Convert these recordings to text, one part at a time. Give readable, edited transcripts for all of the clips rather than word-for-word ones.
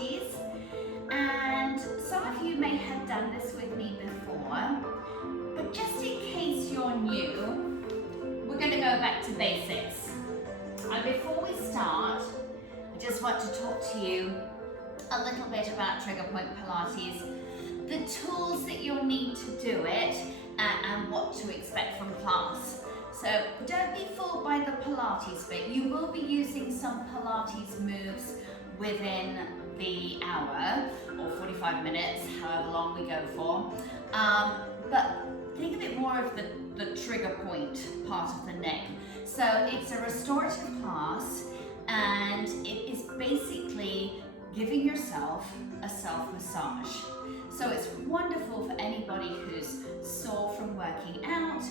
Pilates. And some of you may have done this with me before, but just in case you're new, we're going to go back to basics. And before we start, I just want to talk to you a little bit about Trigger Point Pilates, the tools that you'll need to do it, and what to expect from class. So don't be fooled by the Pilates bit. You will be using some Pilates moves within the hour or 45 minutes, however long we go for. But think of it more of the trigger point part of the neck. So it's a restorative class, and it is basically giving yourself a self-massage. So it's wonderful for anybody who's sore from working out.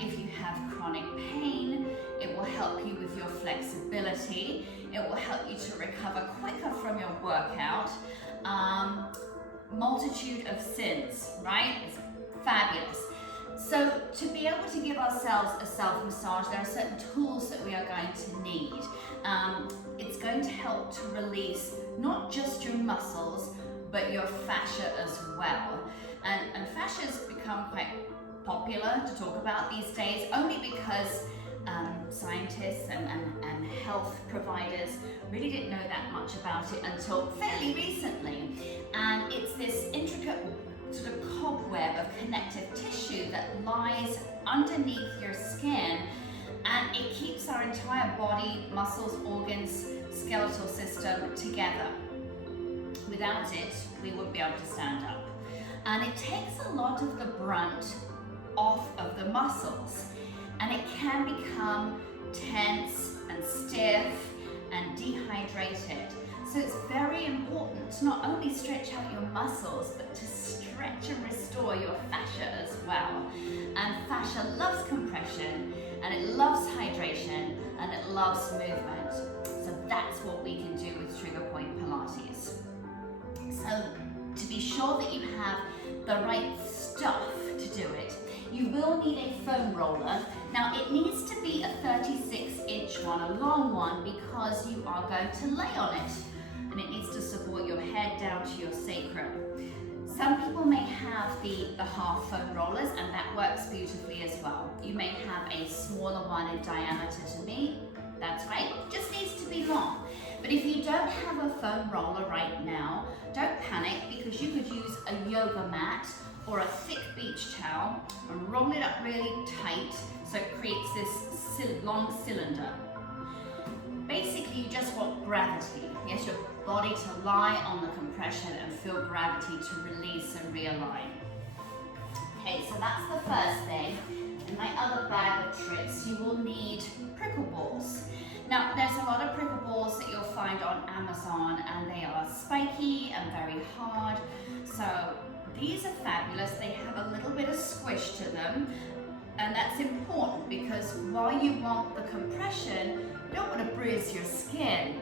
If you have chronic pain, it will help you with your flexibility. It will help you to recover quicker from your workout. Multitude of sins, right? It's fabulous. So to be able to give ourselves a self-massage, there are certain tools that we are going to need. It's going to help to release not just your muscles, but your fascia as well. And fascia has become quite popular to talk about these days, only because scientists and health providers really didn't know that much about it until fairly recently. And it's this intricate sort of cobweb of connective tissue that lies underneath your skin, and it keeps our entire body, muscles, organs, skeletal system together. Without it, we wouldn't be able to stand up. And it takes a lot of the brunt off of the muscles, and it can become tense and stiff and dehydrated. So it's very important to not only stretch out your muscles, but to stretch and restore your fascia as well. And fascia loves compression, and it loves hydration, and it loves movement. So that's what we can do with Trigger Point Pilates. So to be sure that you have the right stuff to do it, you will need a foam roller. Now it needs to be a 36-inch one, a long one, because you are going to lay on it, and it needs to support your head down to your sacrum. Some people may have the half foam rollers, and that works beautifully as well. You may have a smaller one in diameter to me, that's right, just needs to be long. But if you don't have a foam roller right now, don't panic, because you could use a yoga mat or a thick beach towel and roll it up really tight so it creates this long cylinder. Basically, you just want gravity. Yes, your body to lie on the compression and feel gravity to release and realign. Okay, so that's the first thing. In my other bag of tricks, you will need prickle balls. Now, there's a lot of prickle balls that you'll find on Amazon, and they are spiky and very hard. So these are fabulous. They have a little bit of squish to them, and that's important because while you want the compression, you don't want to bruise your skin.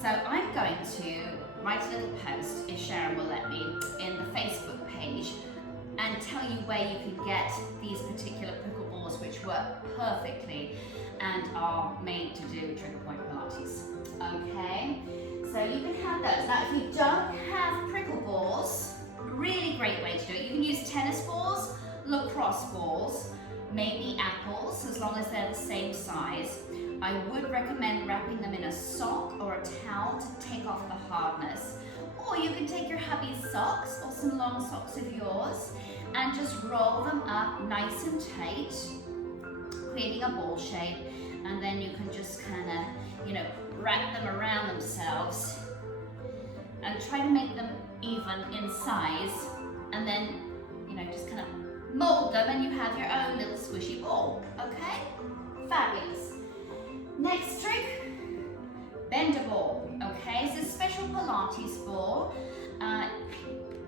So I'm going to write a little post, if Sharon will let me, in the Facebook page, and tell you where you can get these particular prickle balls, which work perfectly and are made to do Trigger Point Pilates. Okay, so you can have those. Now, if you don't have prickle balls, really great way to do it. You can use tennis balls, lacrosse balls, maybe apples, as long as they're the same size. I would recommend wrapping them in a sock or a towel to take off the hardness. Or you can take your hubby's socks or some long socks of yours and just roll them up nice and tight, creating a ball shape, and then you can just kind of, wrap them around themselves and try to make them even in size, and then, just kind of mold them and you have your own little squishy ball, okay? Fabulous. Next trick, bender ball, okay? It's a special Pilates ball.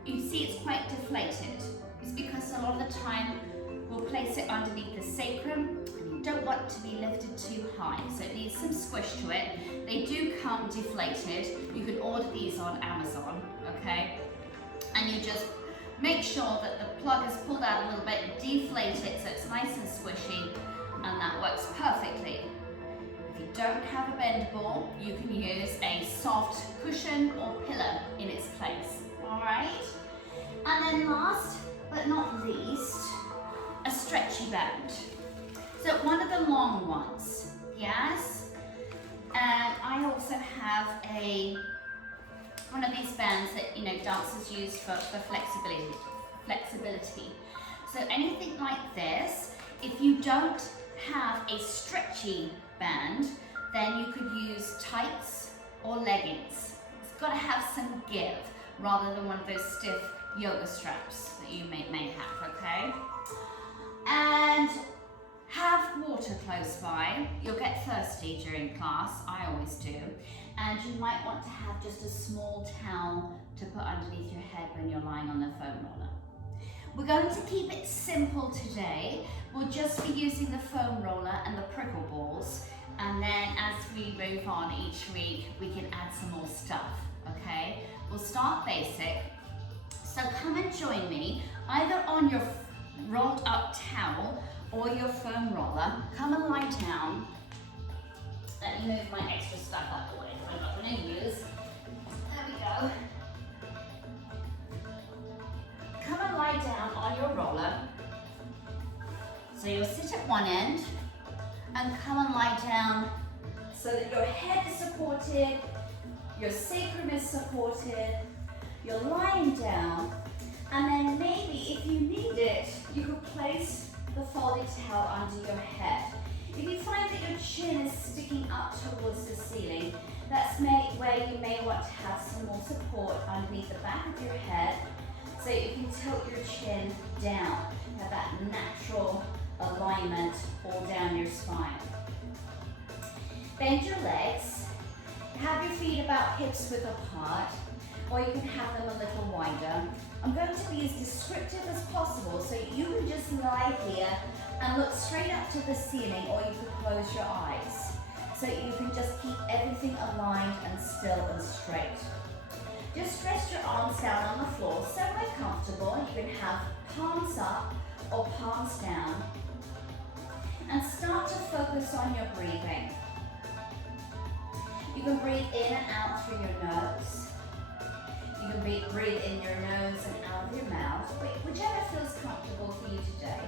You see it's quite deflated. It's because a lot of the time we'll place it underneath the sacrum, and you don't want it to be lifted too high, so it needs some squish to it. They do come deflated. You can order these on Amazon, okay? And you just make sure that the plug is pulled out a little bit, deflate it so it's nice and squishy, and that works perfectly. If you don't have a bend ball, you can use a soft cushion or pillow in its place, all right? And then last but not least, a stretchy band. So one of the long ones, yes? And I also have one of these bands that, you know, dancers use for flexibility. So anything like this, if you don't have a stretchy band, then you could use tights or leggings. It's got to have some give rather than one of those stiff yoga straps that you may have, okay? And have water close by. You'll get thirsty during class, I always do. And you might want to have just a small towel to put underneath your head when you're lying on the foam roller. We're going to keep it simple today. We'll just be using the foam roller and the prickle balls. And then as we move on each week, we can add some more stuff, okay? We'll start basic. So come and join me, either on your rolled up towel or your foam roller. Come and lie down. Let me move my extra stuff out the way that I'm not going to use. There we go. Come and lie down on your roller. So you'll sit at one end and come and lie down so that your head is supported, your sacrum is supported, you're lying down, and then maybe if you need it, you could place the folded towel under your head. If you find that your chin is sticking up towards the ceiling, that's where you may want to have some more support underneath the back of your head so you can tilt your chin down, have that natural alignment all down your spine. Bend your legs, have your feet about hips width apart, or you can have them a little wider. I'm going to be as descriptive as possible so you can just lie here and look straight up to the ceiling, or you can close your eyes so you can just keep everything aligned and still and straight. Just rest your arms down on the floor somewhere comfortable. You can have palms up or palms down, and start to focus on your breathing. You can breathe in and out through your nose. You can breathe in your nose and out of your mouth, whichever feels comfortable for you today.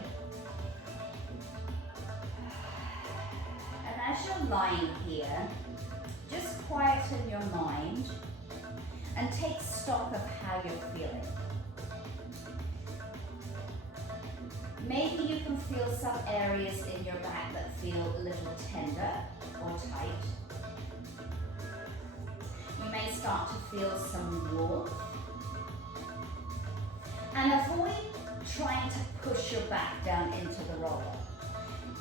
And as you're lying here, just quieten your mind and take stock of how you're feeling. Maybe you can feel some areas in your back that feel a little tender or tight. You may start to feel some warmth. And avoid trying to push your back down into the roller.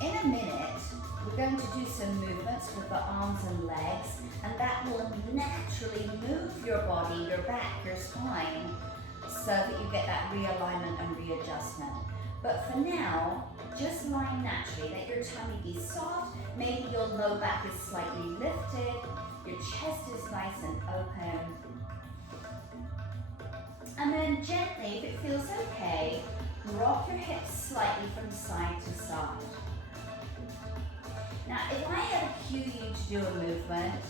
In a minute, we're going to do some movements with the arms and legs, and that will naturally move your body, your back, your spine, so that you get that realignment and readjustment. But for now, just lie naturally. Let your tummy be soft. Maybe your low back is slightly lifted. Your chest is nice and open. And then gently, if it feels okay, rock your hips slightly from side to side. Now, if I ever cue you to do a movement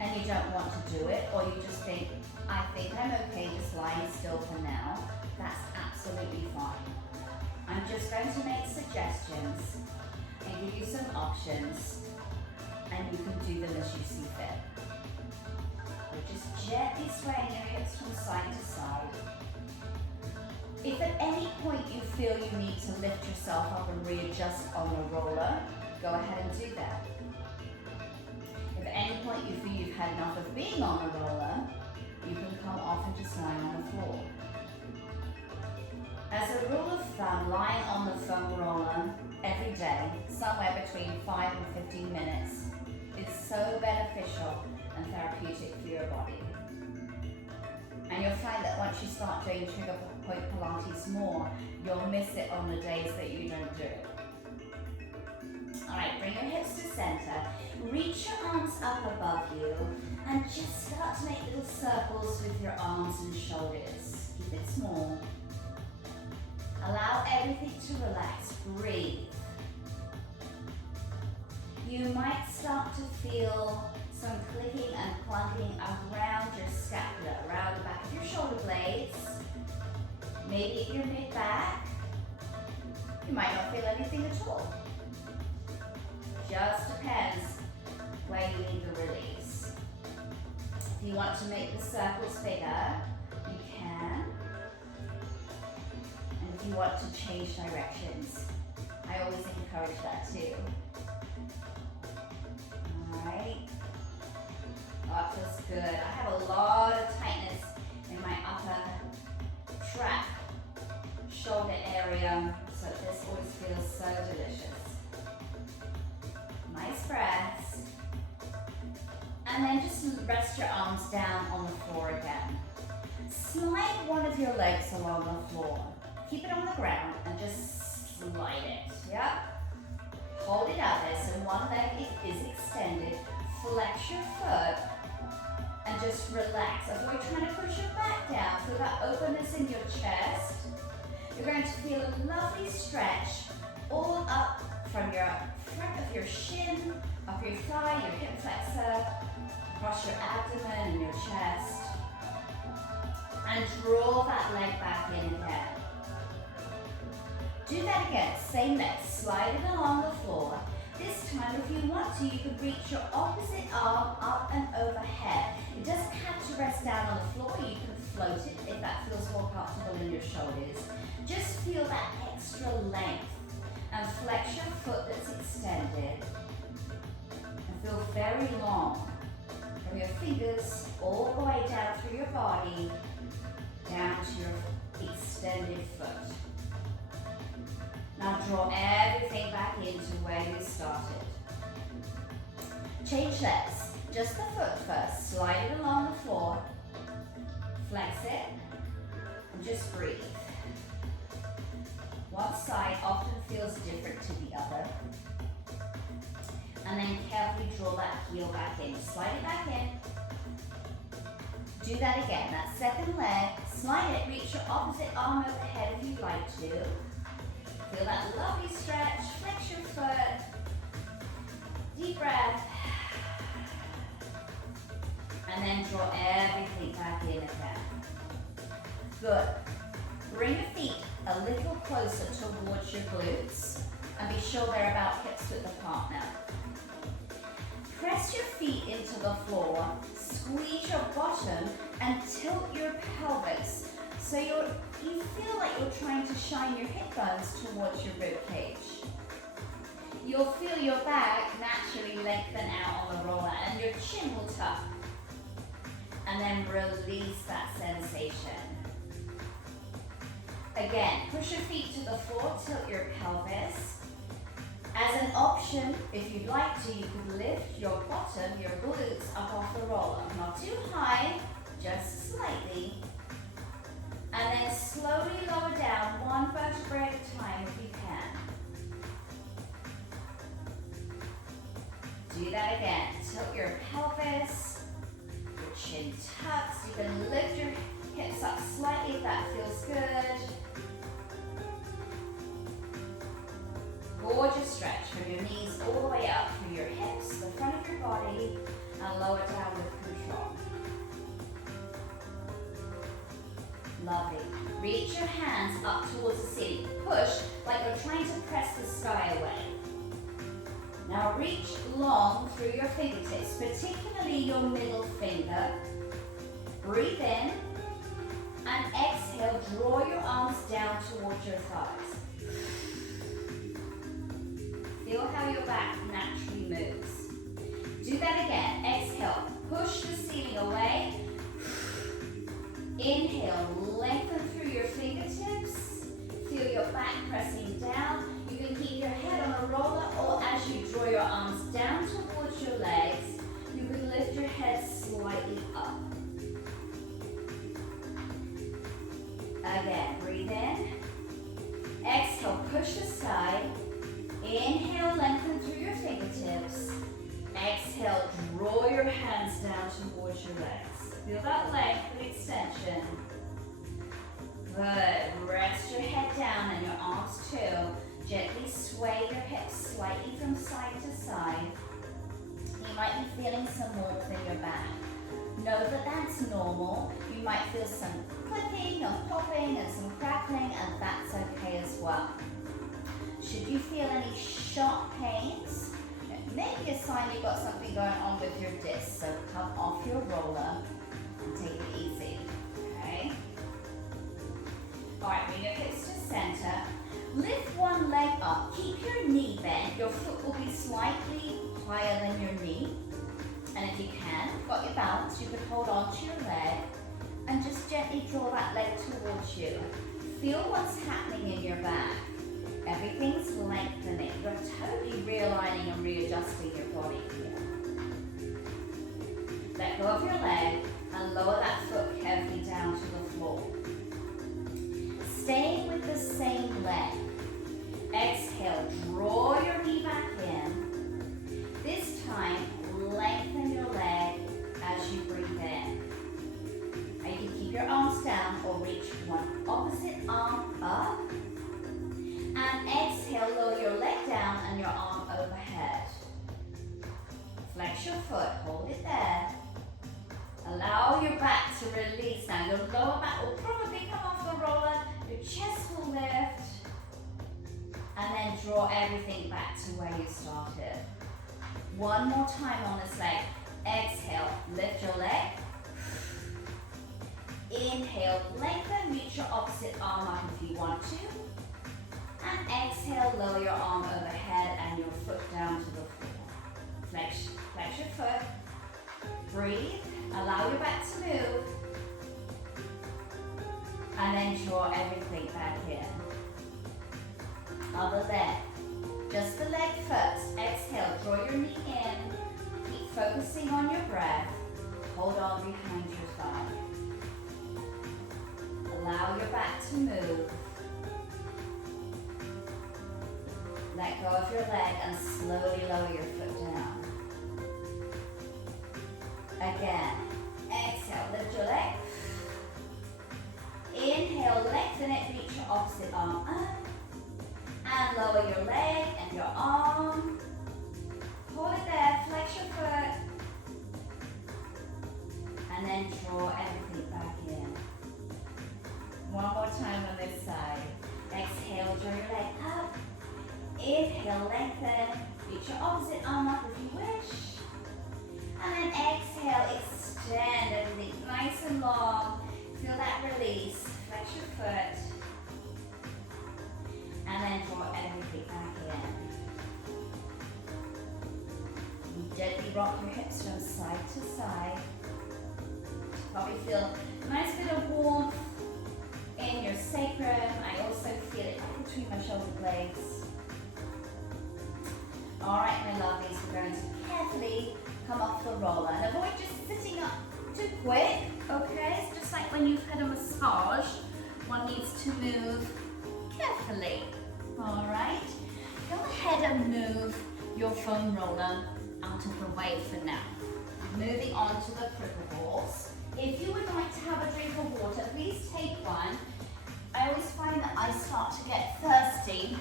and you don't want to do it, or you just think, I think I'm okay just lying still for now, that's absolutely fine. I'm just going to make suggestions and give you some options, and you can do them as you see fit. We're just gently swaying your hips from side to side. If at any point you feel you need to lift yourself up and readjust on the roller, go ahead and do that. If at any point you feel you've had enough of being on the roller, you can come off and just lie on the floor. As a rule of thumb, lying on the foam roller every day, somewhere between 5 and 15 minutes, is so beneficial and therapeutic for your body. And you'll find that once you start doing trigger point Pilates more, you'll miss it on the days that you don't do it. Alright, bring your hips to center, reach your arms up above you, and just start to make little circles with your arms and shoulders. Keep it small. Allow everything to relax. Breathe. you might start to feel some clicking and clunking around your scapula, around the back of your shoulder blades, maybe at your mid-back. You might not feel anything at all. Just depends where you need the release. If you want to make the circles bigger, you can. And if you want to change directions, I always encourage that too. Alright. Oh, that feels good. I have a lot of tightness in my upper trap, shoulder area, so this always feels so delicious. Nice breaths. And then just rest your arms down on the floor again. Slide one of your legs along the floor. Keep it on the ground and just slide it. Yep. Hold it out there so one leg is extended. Flex your foot and just relax. Avoid trying to push your back down. Feel that openness in your chest. You're going to feel a lovely stretch all up from your front of your shin, up your thigh, your hip flexor, across your abdomen and your chest. And draw that leg back in again. Do that again, same leg, slide it along the floor. This time, if you want to, you could reach your opposite arm up and overhead. It doesn't have to rest down on the floor. You can float it if that feels more comfortable in your shoulders. Just feel that extra length and flex your foot that's extended. And feel very long from your fingers all the way down through your body, down to your extended foot. Now draw everything back into where you started. Change legs. Just the foot first. Slide it along the floor. Flex it. And just breathe. One side often feels different to the other. And then carefully draw that heel back in. Slide it back in. Do that again. That second leg. Slide it. Reach your opposite arm overhead if you'd like to. Feel that lovely stretch, flex your foot, deep breath, and then draw everything back in again. Good. Bring your feet a little closer towards your glutes and be sure they're about hips width apart now. Press your feet into the floor, squeeze your bottom and tilt your pelvis. So you feel like you're trying to shine your hip bones towards your rib cage. You'll feel your back naturally lengthen out on the roller and your chin will tuck. And then release that sensation. Again, push your feet to the floor, tilt your pelvis. As an option, if you'd like to, you could lift your bottom, your glutes up off the roller. Not too high, just slightly. And then slowly lower down one vertebrae at a time if you can. Do that again. Tilt your pelvis, your chin tucks. You can lift your hips up slightly if that feels good. Gorgeous stretch from your knees all the way up through your hips, the front of your body, and lower down with control. Lovely. Reach your hands up towards the ceiling. Push like you're trying to press the sky away. Now reach long through your fingertips, particularly your middle finger. Breathe in and exhale. Draw your arms down towards your thighs. Feel how your back naturally moves. Do that again. Exhale. Push the ceiling away. Inhale, lengthen through your fingertips. Feel your back pressing down. You can keep your head on a roller, or as you draw your arms down towards your legs, you can lift your head slightly up. Again, breathe in. Exhale, push aside. Inhale, lengthen through your fingertips. Exhale, draw your hands down towards your legs. Feel that length and extension. Good. Rest your head down and your arms too. Gently sway your hips slightly from side to side. You might be feeling some warmth in your back. Know that that's normal. You might feel some clicking and popping and some crackling, and that's okay as well. Should you feel any sharp pains, it may be a sign you've got something going on with your disc, so come off your roller and take it easy, okay? All right, bring your hips to center. Lift one leg up, keep your knee bent. Your foot will be slightly higher than your knee. And if you can, you've got your balance, you could hold on to your leg and just gently draw that leg towards you. Feel what's happening in your back. Everything's lengthening. You're totally realigning and readjusting your body here. Let go of your leg and lower that foot carefully down to the floor. Staying with the same leg. Exhale, draw your knee back in. This time, lengthen your leg as you breathe in. And you can keep your arms down or reach one opposite arm up. And exhale, lower your leg down and your arm overhead. Flex your foot, hold it there. Allow your back to release now. Your lower back will probably come off the roller, your chest will lift, and then draw everything back to where you started. One more time on this leg. Exhale, lift your leg. Inhale, lengthen, reach your opposite arm up if you want to. And exhale, lower your arm overhead and your foot down to the floor. Flex your foot. Breathe. Allow your back to move. And then draw everything back in. Other leg. Just the leg first. Exhale, draw your knee in. Keep focusing on your breath. Hold on behind your thigh. Allow your back to move. Let go of your leg and slowly lower your foot down. Again. Exhale, lift your leg. Inhale, lengthen it, reach your opposite arm up. And lower your leg and your arm. Hold it there, flex your foot. And then draw everything back in. One more time on this side. Exhale, draw your leg up. Inhale, lengthen. Reach your opposite arm up if you wish. And then exhale, extend everything nice and long. Feel that release. Flex your foot. And then draw everything back in. You gently rock your hips from side to side. Probably feel a nice bit of warmth in your sacrum. I also feel it between my shoulder blades. Alright, my lovelies, we're going to carefully come off the roller and avoid just sitting up too quick, okay? It's just like when you've had a massage, one needs to move carefully. Alright, go ahead and move your foam roller out of the way for now. Moving on to the cricket balls. If you would like to have a drink of water, please take one. I always find that I start to get thirsty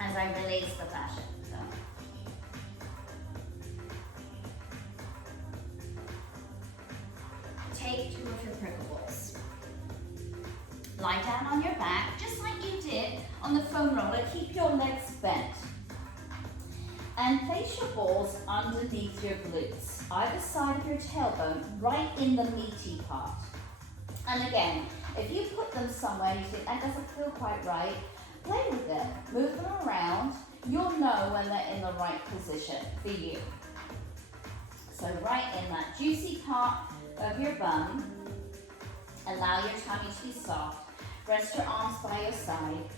as I release the pressure. So. Take 2 of your cricket balls. Lie down on your back, just like you did on the foam roller. Keep your legs bent. And place your balls underneath your glutes, either side of your tailbone, right in the meaty part. And again, if you put them somewhere and you think that doesn't feel quite right, play with them, move them around. You'll know when they're in the right position for you. So right in that juicy part of your bum, allow your tummy to be soft. Rest your arms by your side.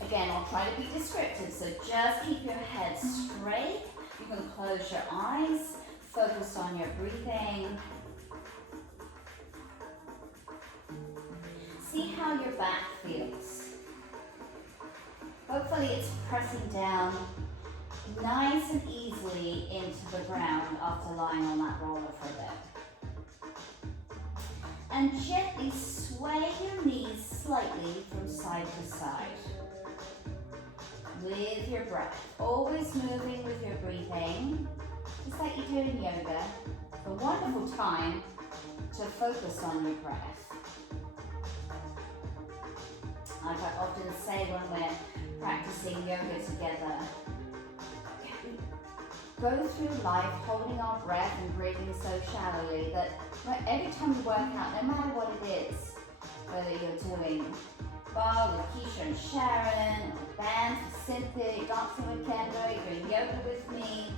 Again, I'll try to be descriptive, so just keep your head straight. You can close your eyes, focus on your breathing. See how your back feels. Hopefully it's pressing down nice and easily into the ground after lying on that roller for a bit. And gently sway your knees slightly from side to side. with your breath. Always moving with your breathing, just like you do in yoga. It's a wonderful time to focus on your breath. Like I often say when we're practicing yoga together, go through life holding our breath and breathing so shallowly that every time you work out, no matter what it is, whether you're doing bar with Keisha and Sharon, or dance with Cynthia, dancing with Kendra, you're doing yoga with me,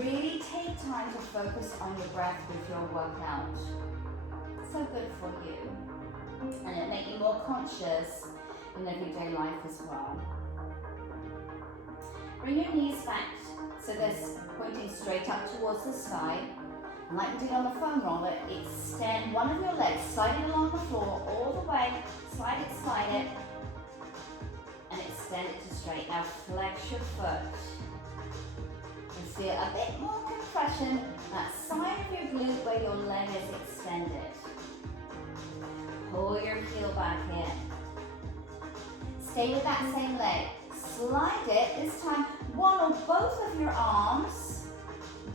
really take time to focus on your breath with your workout. So good for you. And it'll make you more conscious in everyday life as well. Bring your knees back so they're pointing straight up towards the sky. And like we did on the foam roller, extend one of your legs, slide it along the floor all the way, slide it, and extend it to straight. Now flex your foot. You feel a bit more compression, that side of your glute where your leg is extended. Pull your heel back in. Stay with that same leg. Slide it, this time one or both of your arms,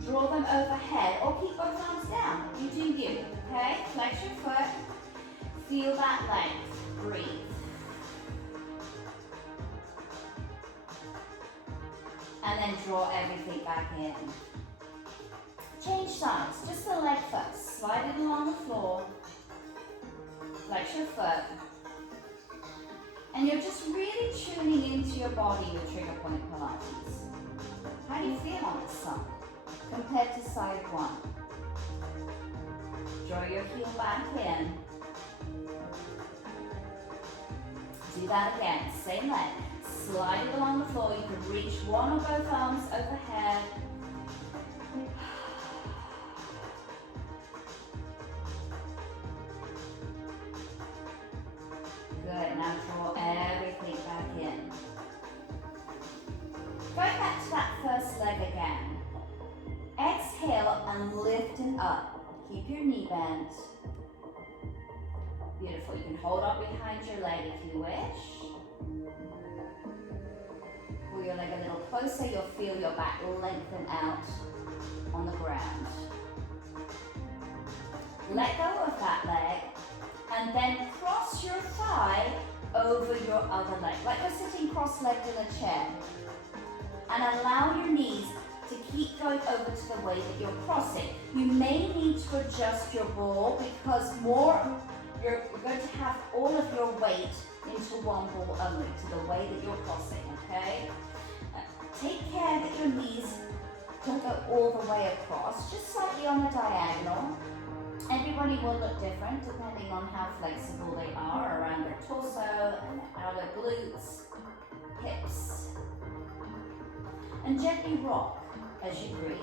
draw them overhead or keep both arms down. You do you, okay? Flex your foot, feel that length, breathe. And then draw everything back in. Change sides, just the leg first. Slide it along the floor, flex your foot. And you're just really tuning into your body with Trigger Point Pilates. How do you feel on this side compared to side one? Draw your heel back in. Do that again, same leg. Slide it along the floor. You can reach one or both arms overhead. Good, now draw everything back in. Going back to that first leg again. Exhale and lift it up. Keep your knee bent. Beautiful, you can hold up behind your leg if you wish. Pull your leg a little closer, you'll feel your back lengthen out on the ground. Let go of that leg. And then cross your thigh over your other leg, like you're sitting cross-legged in a chair. And allow your knees to keep going over to the way that you're crossing. You may need to adjust your ball because you're going to have all of your weight into one ball only, to the way that you're crossing, okay? Take care that your knees don't go all the way across, just slightly on a diagonal. Everybody will look different depending on how flexible they are around their torso and their outer glutes, hips. And gently rock as you breathe.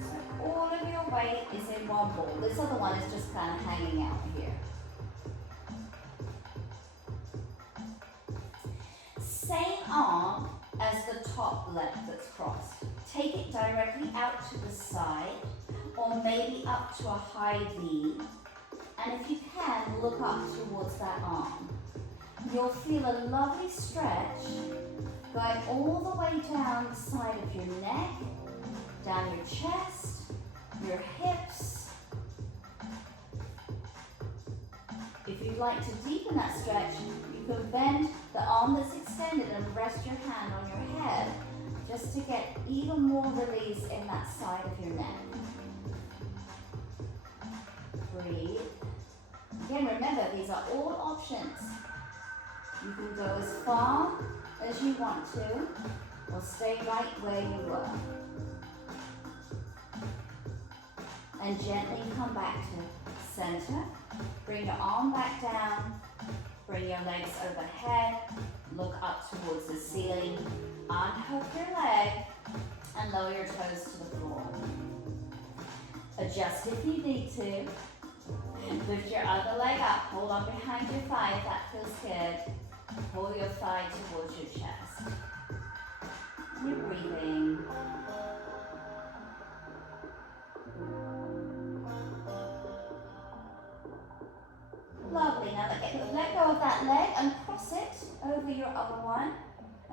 So all of your weight is in one ball. This other one is just kind of hanging out here. Same arm as the top leg that's crossed. Take it directly out to the side, or maybe up to a high V. And if you can, look up towards that arm. You'll feel a lovely stretch going all the way down the side of your neck, down your chest, your hips. If you'd like to deepen that stretch, you can bend the arm that's extended and rest your hand on your head just to get even more release in that side of your neck. Breathe. Again, remember, these are all options. You can go as far as you want to, or stay right where you were. And gently come back to center. Bring your arm back down. Bring your legs overhead. Look up towards the ceiling. Unhook your leg and lower your toes to the floor. Adjust if you need to. Lift your other leg up. Hold on behind your thigh if that feels good. Pull your thigh towards your chest. And you're breathing. Lovely. Now let go of that leg and cross it over your other one.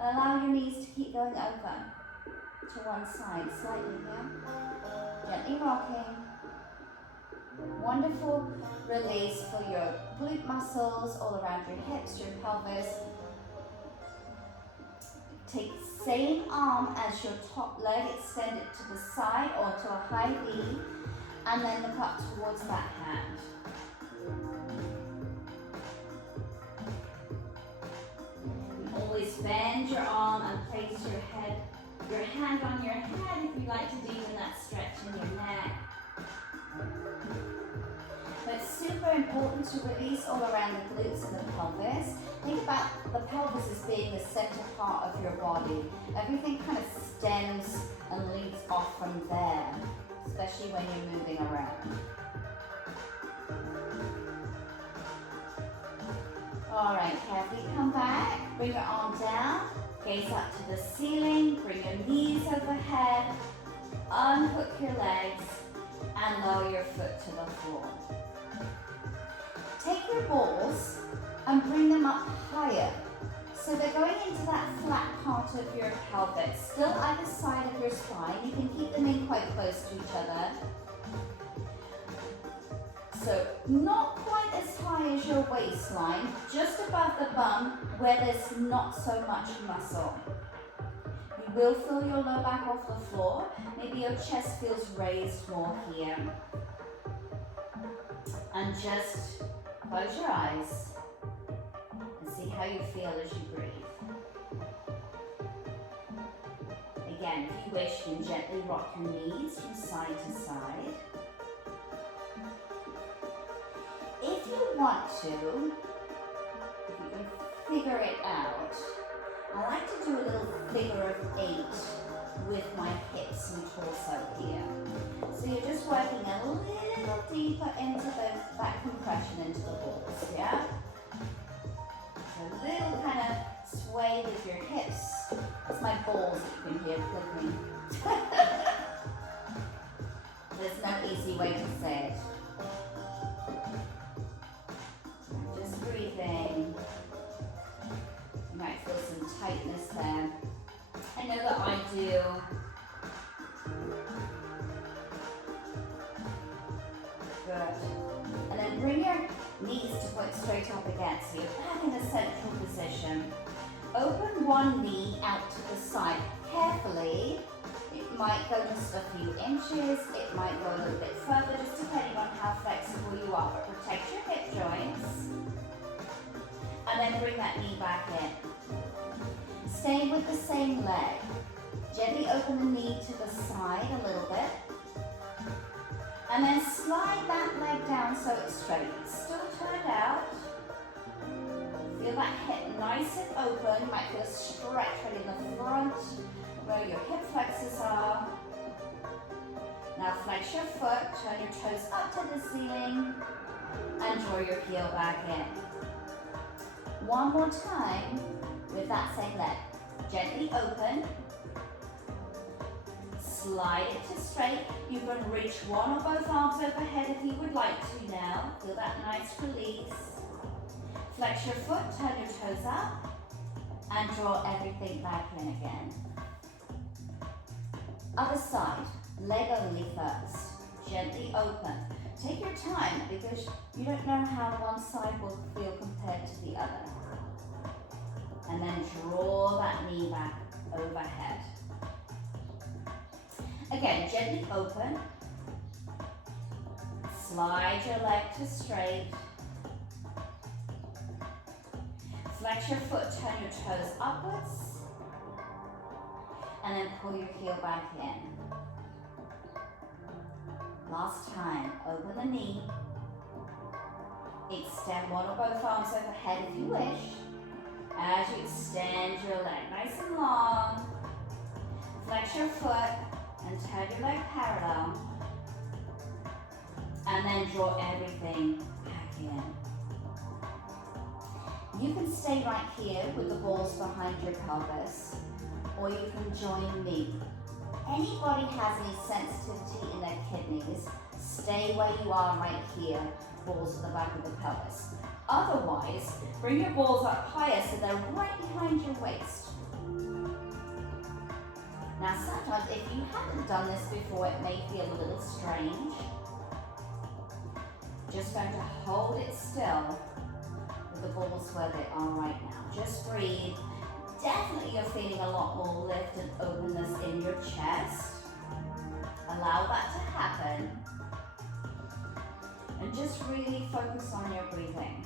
Allow your knees to keep going over to one side slightly here. Gently rocking. Wonderful release for your glute muscles all around your hips, your pelvis. Take the same arm as your top leg, extend it to the side or to a high V, and then look up towards that hand. Always bend your arm and place your hand on your head if you like to deepen that stretch in your neck. But it's super important to release all around the glutes and the pelvis. Think about the pelvis as being the center part of your body. Everything kind of stems and leads off from there, especially when you're moving around. All right, carefully come back, bring your arm down, gaze up to the ceiling, bring your knees overhead, unhook your legs, and lower your foot to the floor. Take your balls and bring them up higher. So they're going into that flat part of your pelvis, still either side of your spine. You can keep them in quite close to each other. So not quite as high as your waistline, just above the bum where there's not so much muscle. You will feel your low back off the floor. Maybe your chest feels raised more here. And just close your eyes and see how you feel as you breathe. Again, if you wish, you can gently rock your knees from side to side. If you want to, if you can figure it out, I like to do a little figure of 8 with my hips and torso here. So you're just working a little deeper into that compression into the balls, yeah? So a little kind of sway with your hips. It's my balls that you can hear clicking. There's no easy way to say it. Just breathing. You might feel some tightness there. I know that I do. Good. And then bring your knees to point straight up again. So you're back in a central position. Open one knee out to the side. Carefully. It might go just a few inches. It might go a little bit further, just depending on how flexible you are. But protect your hip joints. And then bring that knee back in. Stay with the same leg. Gently open the knee to the side a little bit. And then slide that leg down so it's straight. Still turned out. Feel that hip nice and open. You might feel a stretch right in the front where your hip flexors are. Now flex your foot, turn your toes up to the ceiling, and draw your heel back in. One more time with that same leg. Gently open. Slide it to straight. You can reach one or both arms overhead if you would like to now. Feel that nice release. Flex your foot, turn your toes up, and draw everything back in again. Other side, leg only first. Gently open. Take your time because you don't know how one side will feel compared to the other. And then draw that knee back overhead. Again, gently open. Slide your leg to straight. Flex your foot, turn your toes upwards. And then pull your heel back in. Last time, open the knee. Extend one or both arms overhead if you wish. As you extend your leg nice and long. Flex your foot and turn your leg parallel. And then draw everything back in. You can stay right here with the balls behind your pelvis, or you can join me. Anybody has any sensitivity in their kidneys, stay where you are right here, balls at the back of the pelvis. Otherwise, bring your balls up higher so they're right behind your waist. sometimes if you haven't done this before, it may feel a little strange. Just going to hold it still with the balls where they are right now. Just breathe. Definitely you're feeling a lot more lift and openness in your chest. Allow that to happen. And just really focus on your breathing.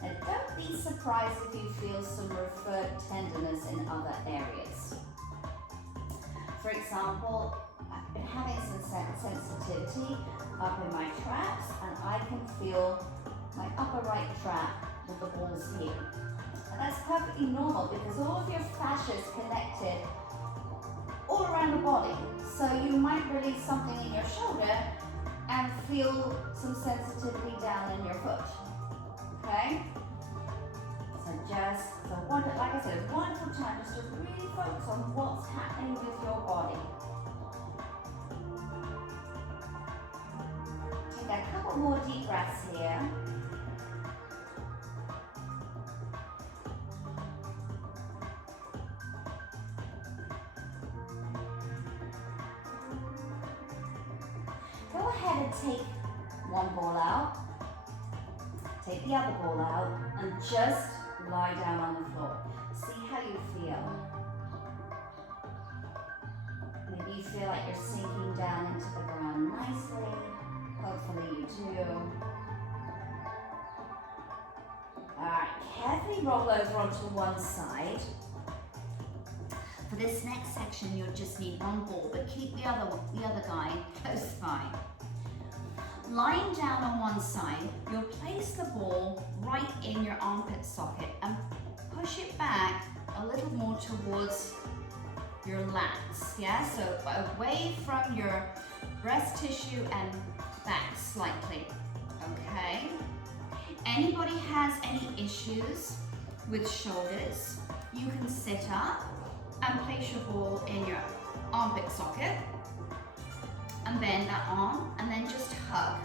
And don't be surprised if you feel some referred tenderness in other areas. For example, I've been having some sensitivity up in my traps, and I can feel my upper right trap with the balls here. And that's perfectly normal because all of your fascia is connected all around the body. So you might release something in your shoulder and feel some sensitivity down in your foot. Okay? So like I said, a wonderful time just to really focus on what's happening with your body. Take a couple more deep breaths here. Go ahead and take one ball out, take the other ball out, and just lie down on the floor. See how you feel. Maybe you feel like you're sinking down into the ground nicely. Hopefully you do. Alright, carefully roll over onto one side. For this next section, you'll just need one ball, but keep the other guy close by. Lying down on one side, you'll place the ball right in your armpit socket and push it back a little more towards your lats, yeah? So away from your breast tissue and back slightly, okay? Anybody has any issues with shoulders, you can sit up and place your ball in your armpit socket and bend that arm and then just hug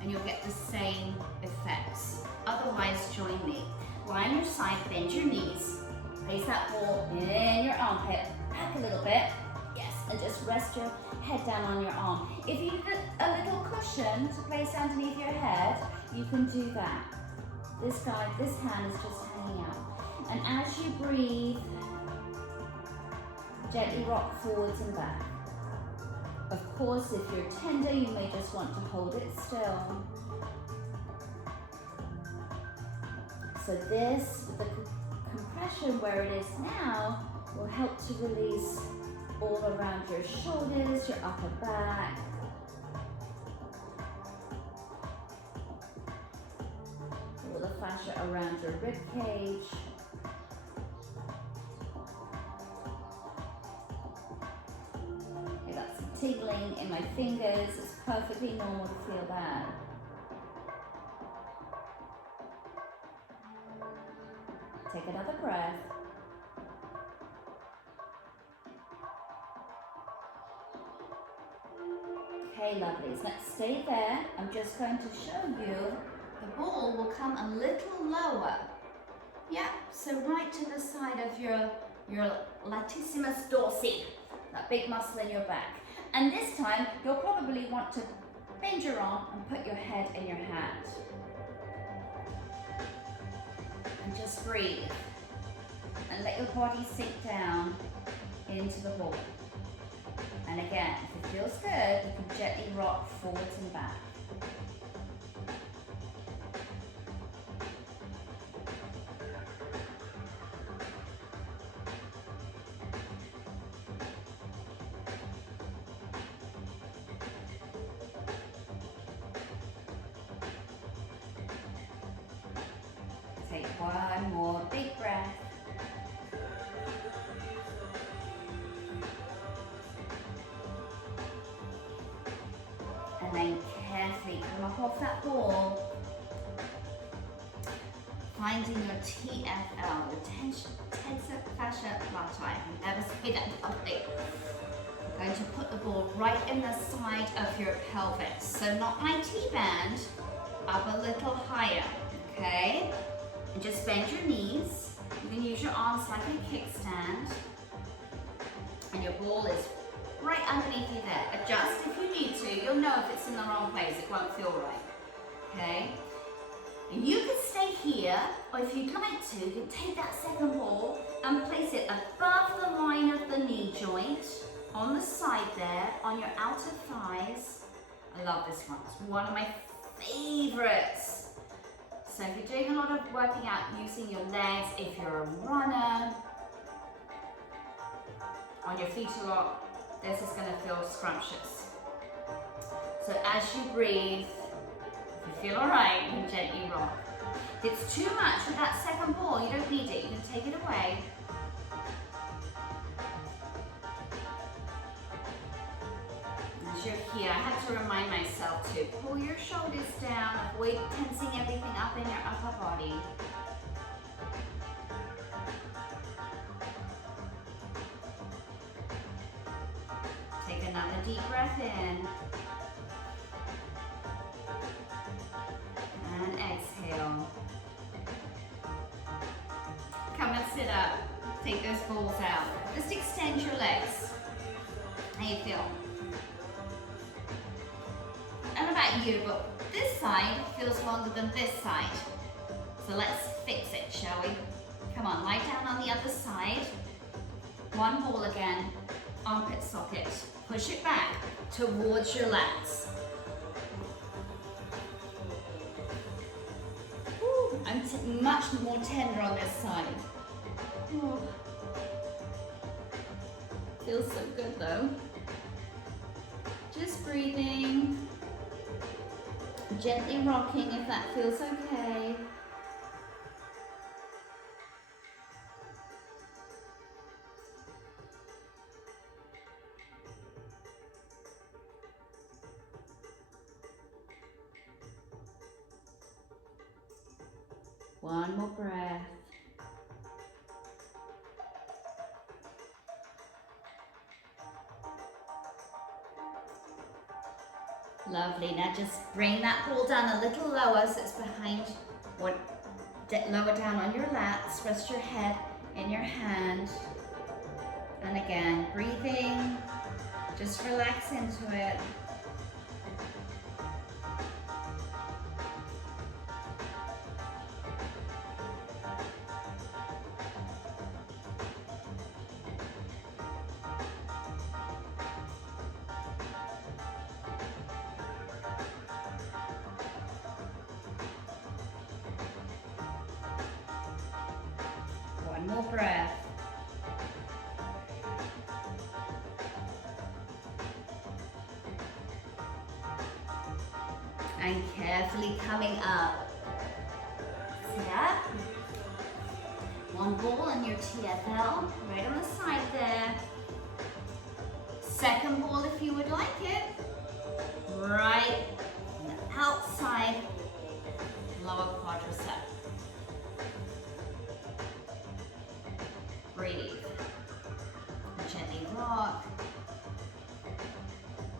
and you'll get the same effects. Otherwise, join me. Lie on your side, bend your knees, place that ball in your armpit, back a little bit, yes, and just rest your head down on your arm. If you need a little cushion to place underneath your head, you can do that. This hand is just hanging out. And as you breathe, gently rock forwards and back. Of course, if you're tender, you may just want to hold it still. So this, with the compression where it is now, will help to release all around your shoulders, your upper back. All the fascia around your rib cage. Tingling in my fingers, it's perfectly normal to feel that. Take another breath. Okay, lovelies, let's stay there. I'm just going to show you the ball will come a little lower. Yeah, so right to the side of your latissimus dorsi, that big muscle in your back. And this time, you'll probably want to bend your arm and put your head in your hand. And just breathe. And let your body sink down into the ball. And again, if it feels good, you can gently rock forwards and back. Take one more big breath. And then carefully come up off that ball. Finding your TFL, the tensor fascia lati. I can never say that properly. I'm going to put the ball right in the side of your pelvis. So not my T-band, up a little higher, okay? And just bend your knees. You can use your arms like a kickstand, and your ball is right underneath you there. Adjust if you need to. You'll know if it's in the wrong place. It won't feel right. Okay? And you can stay here, or if you'd like to, you can take that second ball and place it above the line of the knee joint, on the side there, on your outer thighs. I love this one. It's one of my favorites. So if you're doing a lot of working out using your legs, if you're a runner, on your feet a lot, this is going to feel scrumptious. So as you breathe, if you feel alright, you can gently rock. If it's too much with that second ball, you don't need it. You can take it away. As you're here, I have to remind myself to pull your shoulders down, avoid tensing everything up in your upper body. Take another deep breath in. And exhale. Come and sit up. Take those balls out. Just extend your legs. How you feel? I don't know about you, but this side feels longer than this side. So let's fix it, shall we? Come on, lie down on the other side. One ball again, armpit socket. Push it back towards your lats. Woo, I'm much more tender on this side. Ooh. Feels so good though. Just breathing. Gently rocking if that feels okay. One more breath. Lovely. Now just bring that ball down a little lower so it's behind, or lower down on your lats. Rest your head in your hand. And again, breathing. Just relax into it. One more breath. And carefully coming up. Sit up. One ball on your TFL, right on the side there. Second ball if you would like it. Right on the outside lower quadricep. Breathe. Gently rock.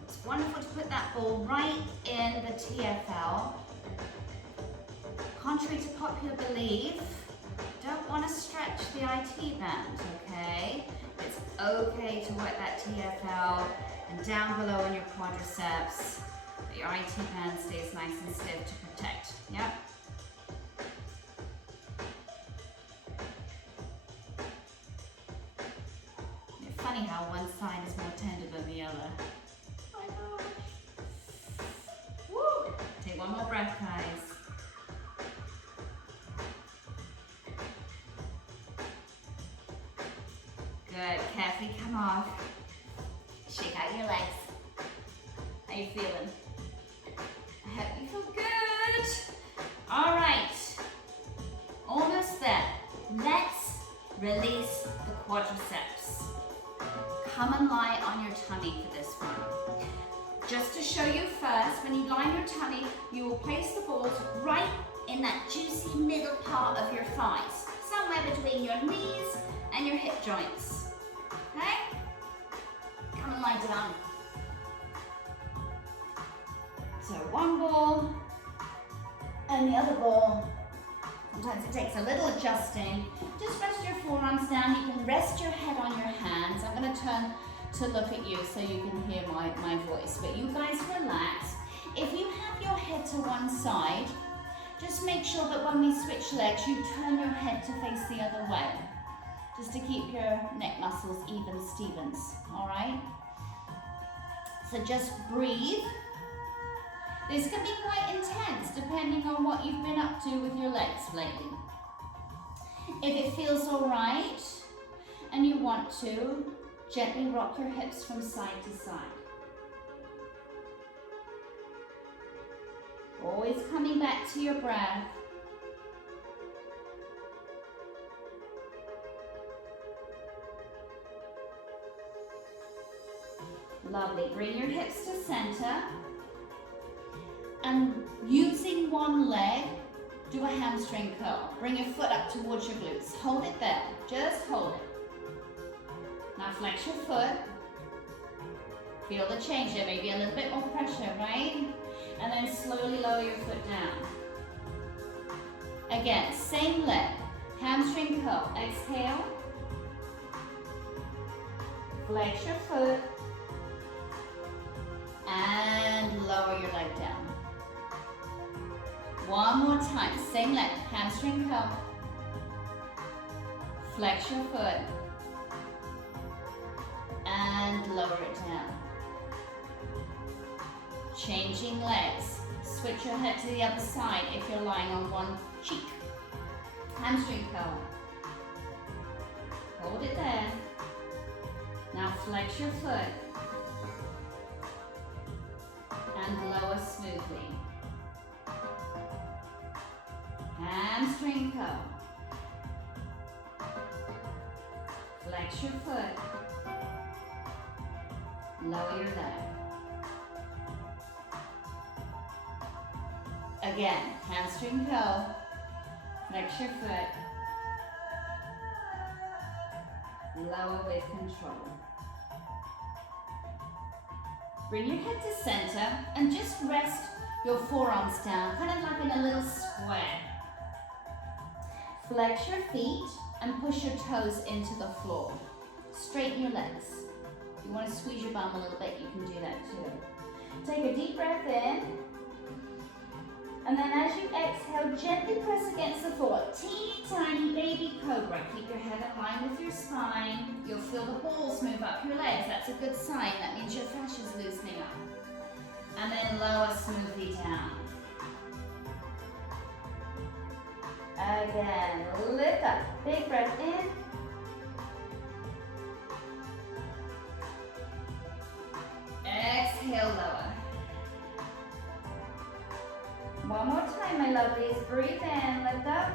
It's wonderful to put that ball right in the TFL. Contrary to popular belief, don't want to stretch the IT band, okay? It's okay to work that TFL and down below on your quadriceps, but your IT band stays nice and stiff to protect. Yep. Funny how one side is more tender than the other. Oh my gosh. Woo! Take one more breath, guys. Good. Carefully come off. Shake out your legs. How you feeling? I hope you feel good. All right. Almost there. Let's release the quadriceps. Come and lie on your tummy for this one. Just to show you first, when you lie on your tummy, you will place the balls right in that juicy middle part of your thighs, somewhere between your knees and your hip joints. Okay? Come and lie down. So one ball and the other ball. Sometimes it takes a little adjusting. Just rest forearms down. You can rest your head on your hands. I'm going to turn to look at you so you can hear my voice. But you guys relax. If you have your head to one side, just make sure that when we switch legs, you turn your head to face the other way, just to keep your neck muscles even, Stevens, all right? So just breathe. This can be quite intense depending on what you've been up to with your legs lately. If it feels all right and you want to, gently rock your hips from side to side. Always coming back to your breath. Lovely. Bring your hips to center. And using one leg, do a hamstring curl. Bring your foot up towards your glutes. Hold it there. Just hold it. Now flex your foot. Feel the change there. Maybe a little bit more pressure, right? And then slowly lower your foot down. Again, same leg. Hamstring curl. Exhale. Flex your foot. And lower your leg down. One more time. Same leg. Hamstring curl. Flex your foot. And lower it down. Changing legs. Switch your head to the other side if you're lying on one cheek. Hamstring curl. Hold it there. Now flex your foot. And lower smoothly. Hamstring curl. Flex your foot. Lower your leg. Again, hamstring curl. Flex your foot. Lower with control. Bring your head to center and just rest your forearms down, kind of like in a little square. Flex your feet and push your toes into the floor. Straighten your legs. If you want to squeeze your bum a little bit, you can do that too. Take a deep breath in. And then as you exhale, gently press against the floor. Teeny tiny baby cobra. Keep your head in line with your spine. You'll feel the balls move up your legs. That's a good sign. That means your fascia is loosening up. And then lower smoothly down. Again, lift up. Big breath in. Exhale, lower. One more time, my lovelies. Breathe in, lift up.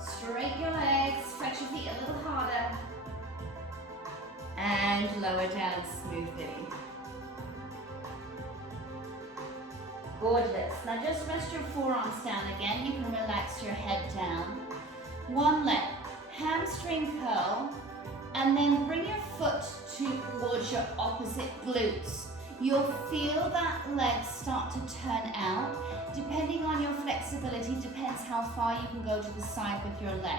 Straighten your legs, stretch your feet a little harder. And lower down smoothly. Gorgeous. Now just rest your forearms down again. You can relax your head down. One leg, hamstring curl, and then bring your foot towards your opposite glutes. You'll feel that leg start to turn out. Depending on your flexibility, depends how far you can go to the side with your leg.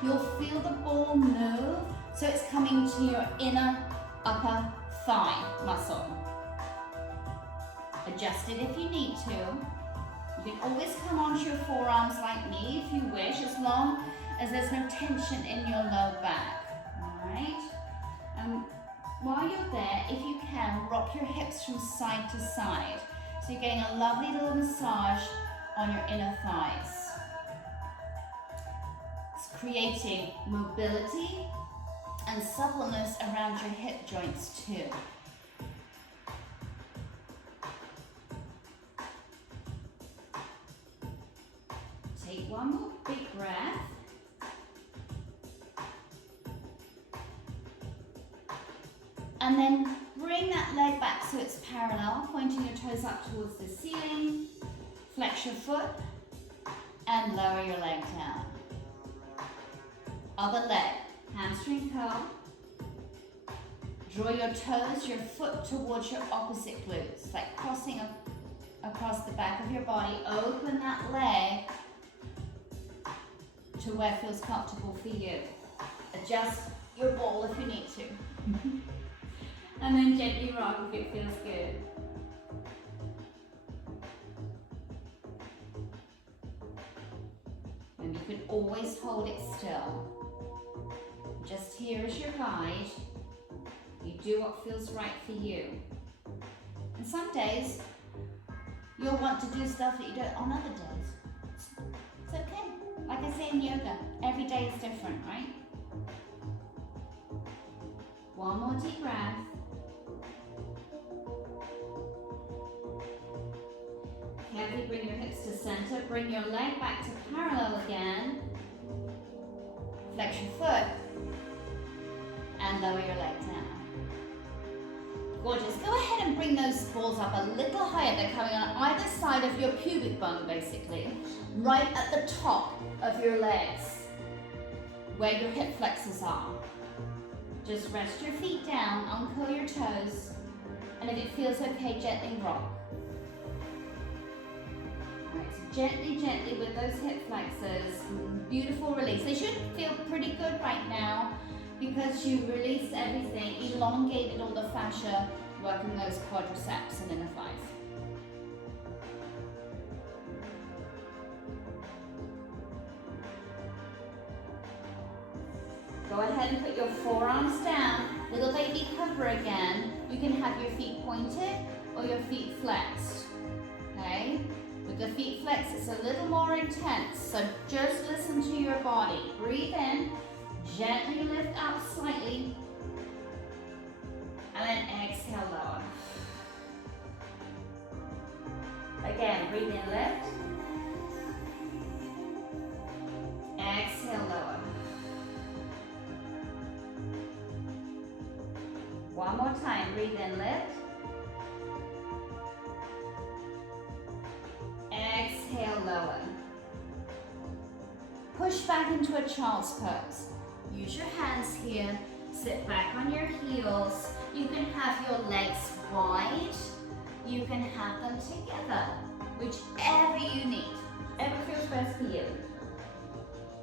You'll feel the ball move, so it's coming to your inner upper thigh muscle. Adjust it if you need to. You can always come onto your forearms like me if you wish, as long as there's no tension in your low back. All right? While you're there, if you can, rock your hips from side to side. So you're getting a lovely little massage on your inner thighs. It's creating mobility and suppleness around your hip joints too. Take one more big breath. And then bring that leg back so it's parallel, pointing your toes up towards the ceiling. Flex your foot and lower your leg down. Other leg, hamstring curl. Draw your toes, your foot towards your opposite glutes, like crossing across the back of your body. Open that leg to where feels comfortable for you. Adjust your ball if you need to. And then gently rock if it feels good. And you can always hold it still. Just here as your guide. You do what feels right for you. And some days, you'll want to do stuff that you don't on other days. It's okay. Like I say in yoga, every day is different, right? One more deep breath. Carefully bring your hips to center. Bring your leg back to parallel again. Flex your foot. And lower your leg down. Gorgeous. Go ahead and bring those balls up a little higher. They're coming on either side of your pubic bone, basically. Right at the top of your legs, where your hip flexors are. Just rest your feet down, uncurl your toes, and if it feels okay, gently rock. Alright, so gently, gently with those hip flexors, beautiful release. They should feel pretty good right now because you released everything, elongated all the fascia, working those quadriceps and inner thighs. Go ahead and put your forearms down, little baby cover again. You can have your feet pointed or your feet flexed, okay? With the feet flexed, it's a little more intense, so just listen to your body. Breathe in, gently lift up slightly, and then exhale, lower. Again, breathe in, lift. Exhale, lower. One more time, breathe in, lift. Exhale, lower. Push back into a child's pose. Use your hands here, sit back on your heels. You can have your legs wide, you can have them together, whichever you need, whichever feels best for you.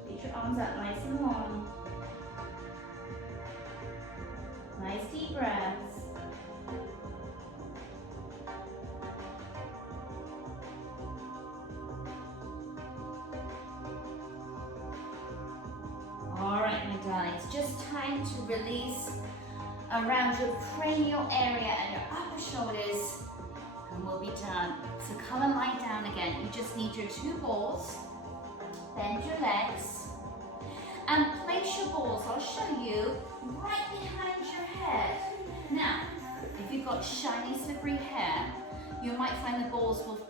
Get your arms up nice and long. Nice deep breaths. All right, my darlings, just time to release around your cranial area and your upper shoulders, and we'll be done. So come and lie down again. You just need your two balls. Bend your legs and place your balls, I'll show you, right behind your head. Now, if you've got shiny, slippery hair, you might find the balls will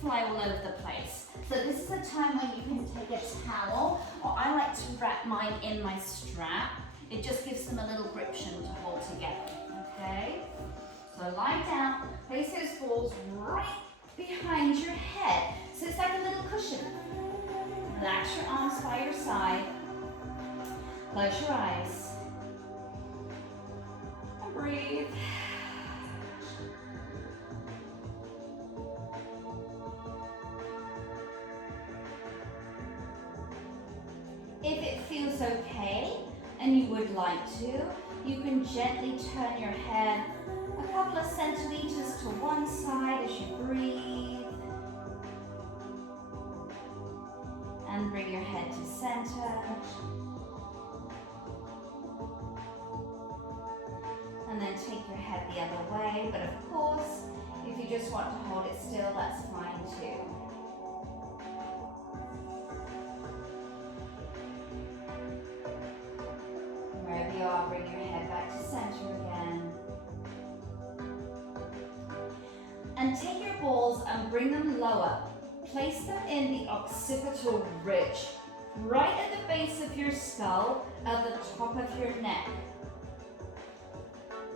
fly all over the place. So this is a time when you can take a towel, or I like to wrap mine in my strap. It just gives them a little gription to hold together, okay? So lie down, place those balls right behind your head. So it's like a little cushion. Relax your arms by your side. Close your eyes. And breathe. If it feels okay, and you would like to, you can gently turn your head a couple of centimeters to one side as you breathe. And bring your head to center. And then take your head the other way. But of course, if you just want to hold it still, that's fine too. Wherever you are, bring your head back to center again. And take your balls and bring them lower. Place them in the occipital ridge, right at the base of your skull, at the top of your neck.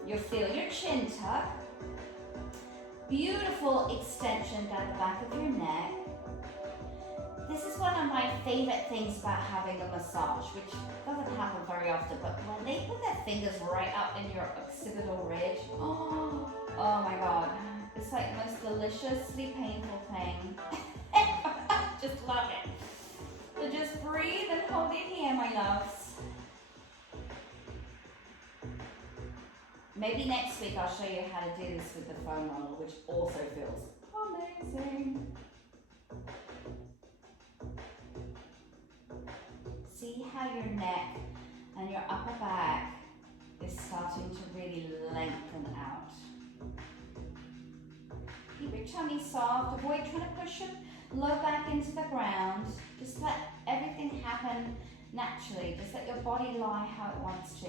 You'll feel your chin tuck. Beautiful extension down the back of your neck. This is one of my favorite things about having a massage, which doesn't happen very often, but when they put their fingers right up in your occipital ridge, oh my God, it's like the most deliciously painful thing. Just love it. So just breathe and hold it here, my loves. Maybe next week I'll show you how to do this with the foam roller, which also feels amazing. See how your neck and your upper back is starting to really lengthen out. Keep your tummy soft. Avoid trying to push your low back into the ground. Just let everything happen naturally. Just let your body lie how it wants to.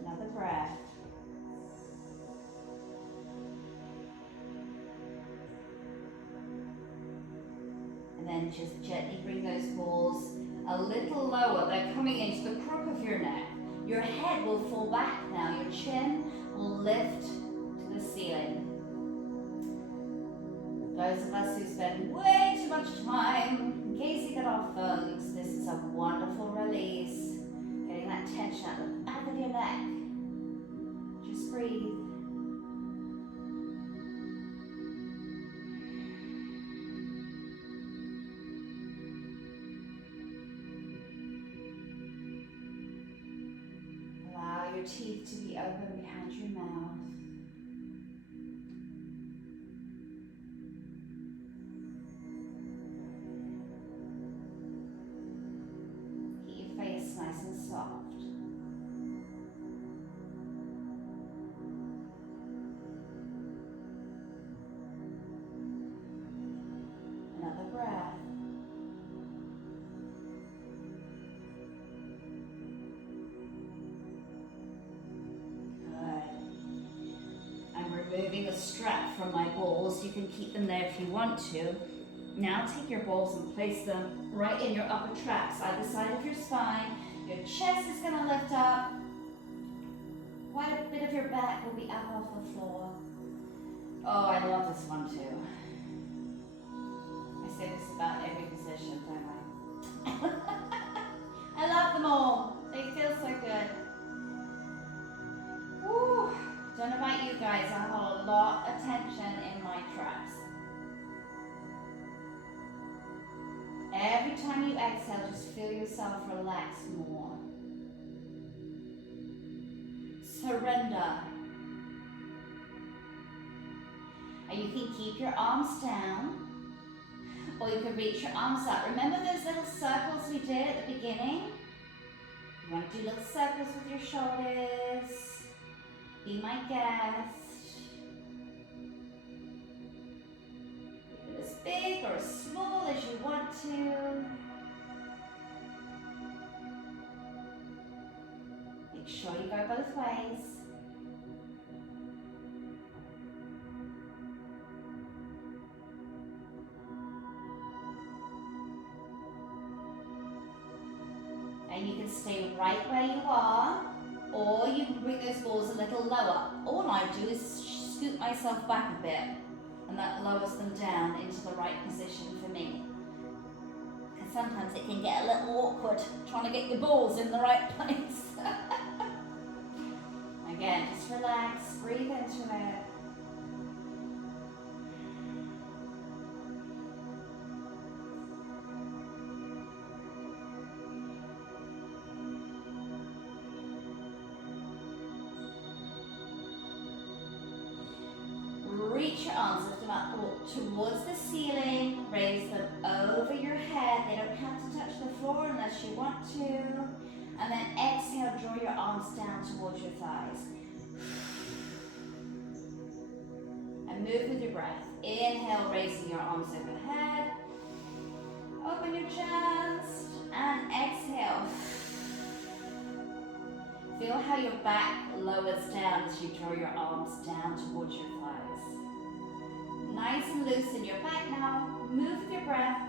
Another breath. And then just gently bring those balls a little lower. They're coming into the crook of your neck. Your head will fall back now. Your chin will lift to the ceiling. Those of us who spend way too much time gazing at our phones, this is a wonderful release. Getting that tension at the back of your neck. Just breathe. Allow your teeth to be open behind your mouth. Keep your face nice and soft. Another breath. Good. I'm removing the strap from my balls. You can keep them there if you want to. Now take your balls and place them right in your upper traps, either side of your spine. Your chest is going to lift up. Quite a bit of your back will be up off the floor. Oh, I love this one too. I say this about every position, don't I? I love them all. They feel so good. Woo. Don't know about you guys, I hold a lot of tension in my traps. Every time you exhale, just feel yourself relax more. Surrender. And you can keep your arms down, or you can reach your arms up. Remember those little circles we did at the beginning? You want to do little circles with your shoulders. Be my guest. Keep it as big or as small as you want to. Make sure you go both ways. And you can stay right where you are, or you can bring those balls a little lower. All I do is scoot myself back a bit, and that lowers them down into the right position for me. Because sometimes it can get a little awkward trying to get your balls in the right place. Again, just relax, breathe into it. Reach your arms, lift them up towards the ceiling, raise them over your head. They don't have to touch the floor unless you want to. And then exhale, draw your arms down towards your thighs. And move with your breath. Inhale, raising your arms overhead. Open your chest and exhale. Feel how your back lowers down as you draw your arms down towards your thighs. Nice and loose in your back now. Move with your breath.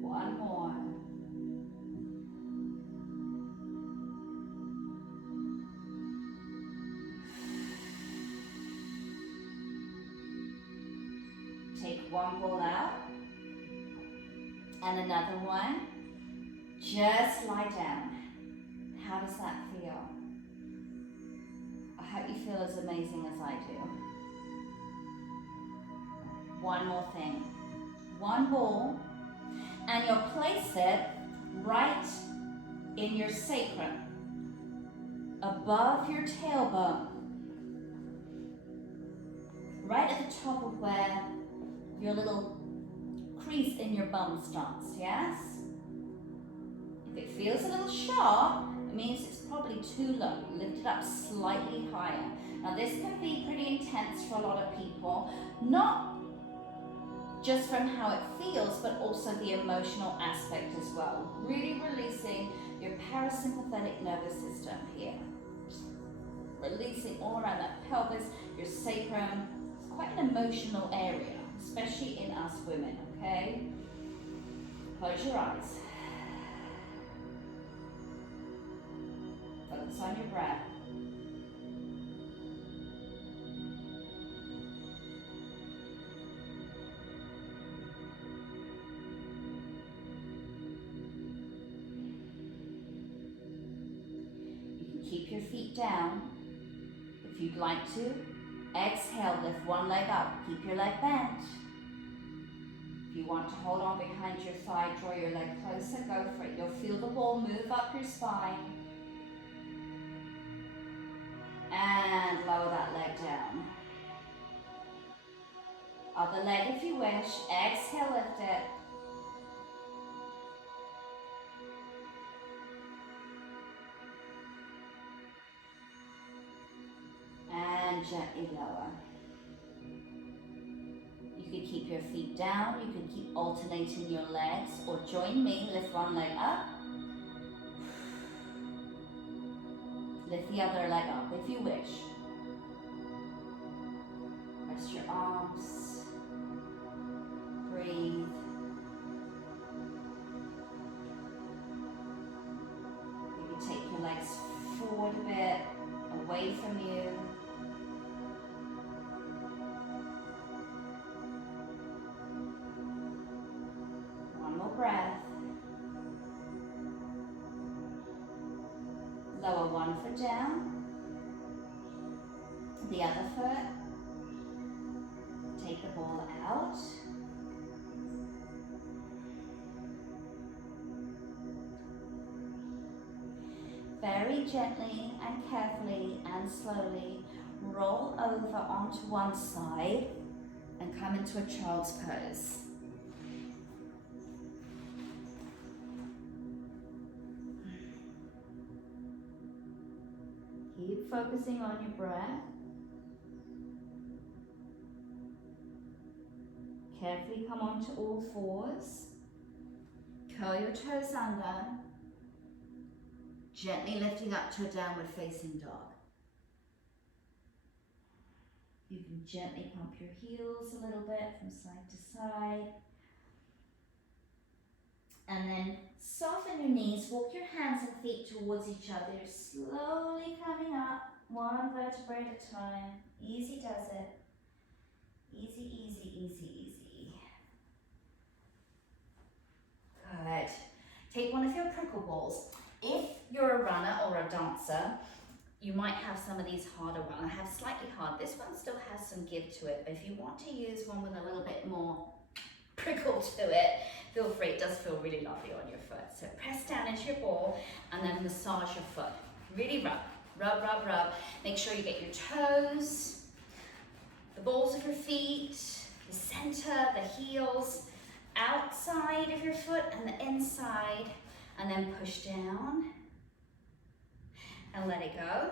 One more. Take one ball out. And another one. Just lie down. How does that feel? I hope you feel as amazing as I do. One more thing. One ball, and you'll place it right in your sacrum, above your tailbone, right at the top of where your little crease in your bum starts, yes? If it feels a little sharp, it means it's probably too low. Lift it up slightly higher. Now this can be pretty intense for a lot of people, not just from how it feels, but also the emotional aspect as well. Really releasing your parasympathetic nervous system here. Releasing all around that pelvis, your sacrum. It's quite an emotional area, especially in us women, okay? Close your eyes. Focus on your breath. Keep your feet down. If you'd like to, exhale, lift one leg up, keep your leg bent. If you want to hold on behind your thigh, draw your leg closer, go for it. You'll feel the ball move up your spine. And lower that leg down. Other leg if you wish, exhale, lift it. And gently lower. You can keep your feet down, you can keep alternating your legs, or join me, lift one leg up. Lift the other leg up if you wish. Rest your arms. Breathe. Maybe take your legs forward a bit, away from you. One more breath. Lower one foot down. The other foot. Take the ball out. Very gently and carefully and slowly roll over onto one side and come into a child's pose. Keep focusing on your breath. Carefully come onto all fours. Curl your toes under. Gently lifting up to a downward facing dog. You can gently pump your heels a little bit from side to side. And then soften your knees, walk your hands and feet towards each other, slowly coming up, one vertebrae at a time. Easy does it. Easy, easy, easy, easy. Good. Take one of your prickle balls. If you're a runner or a dancer, you might have some of these harder ones. I have slightly hard. This one still has some give to it, but if you want to use one with a little bit more prickle to it, feel free. It does feel really lovely on your foot. So press down into your ball and then massage your foot. Really rub, rub, rub, rub. Make sure you get your toes, the balls of your feet, the center, the heels, outside of your foot and the inside, and then push down and let it go.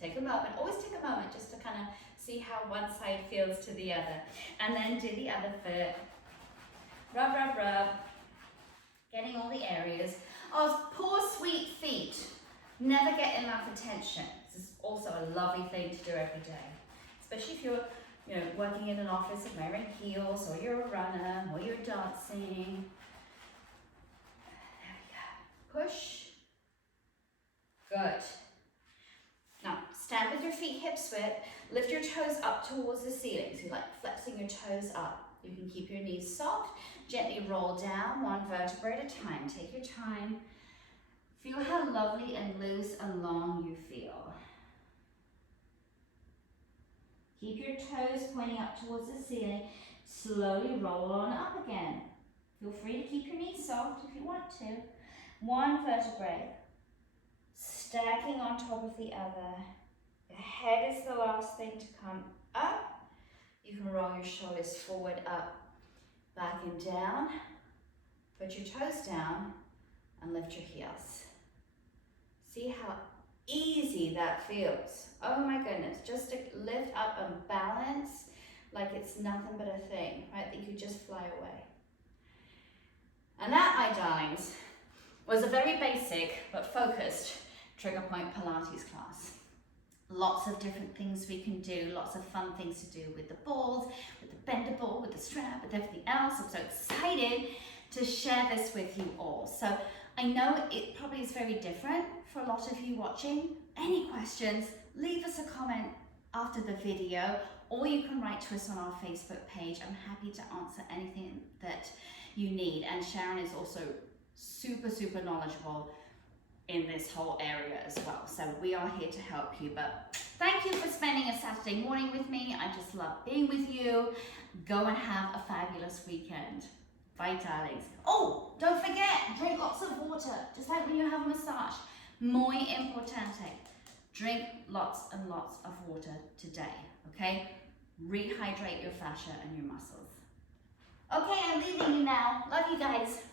Take a moment, always take a moment just to kind of see how one side feels to the other. And then do the other foot. Rub, rub, rub. Getting all the areas. Oh, poor sweet feet. Never get enough attention. This is also a lovely thing to do every day. Especially if you're working in an office and wearing heels, or you're a runner, or you're dancing. There we go. Push. Good. Now, stand with your feet hips width. Lift your toes up towards the ceiling. So you're like flexing your toes up. You can keep your knees soft, gently roll down one vertebra at a time. Take your time. Feel how lovely and loose and long you feel. Keep your toes pointing up towards the ceiling. Slowly roll on up again. Feel free to keep your knees soft if you want to. One vertebrae stacking on top of the other. Your head is the last thing to come up. You can roll your shoulders forward, up, back and down. Put your toes down and lift your heels. See how easy that feels. Oh my goodness, just to lift up and balance like it's nothing but a thing, right? That you could just fly away. And that, my darlings, was a very basic but focused trigger point Pilates class. Lots of different things we can do, lots of fun things to do with the balls, with the bender ball, with the strap, with everything else. I'm so excited to share this with you all. So I know it probably is very different for a lot of you watching. Any questions, leave us a comment after the video, or you can write to us on our Facebook page. I'm happy to answer anything that you need. And Sharon is also super, super knowledgeable in this whole area as well. So we are here to help you. But thank you for spending a Saturday morning with me. I just love being with you. Go and have a fabulous weekend. Bye, darlings. Oh, don't forget, drink lots of water, just like when you have a massage. Muy importante. Drink lots and lots of water today, okay? Rehydrate your fascia and your muscles. Okay, I'm leaving you now. Love you guys.